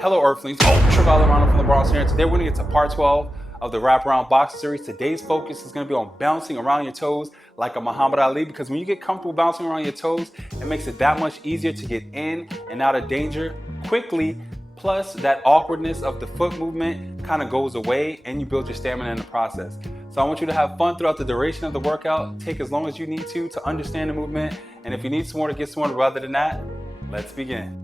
Hello Earthlings, Ultraviolet Ronald from the Bronx here, and today we're going to get to part 12 of the Wraparound Boxing Series. Today's focus is going to be on bouncing around your toes like a Muhammad Ali, because when you get comfortable bouncing around your toes, it makes it that much easier to get in and out of danger quickly, plus that awkwardness of the foot movement kind of goes away and you build your stamina in the process. So I want you to have fun throughout the duration of the workout. Take as long as you need to understand the movement, and if you need some more to get some more, rather than that, let's begin.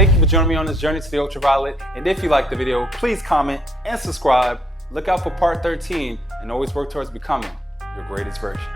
Thank you for joining me on this journey to the ultraviolet. And if you liked the video, please comment and subscribe. Look out for part 13 and always work towards becoming your greatest version.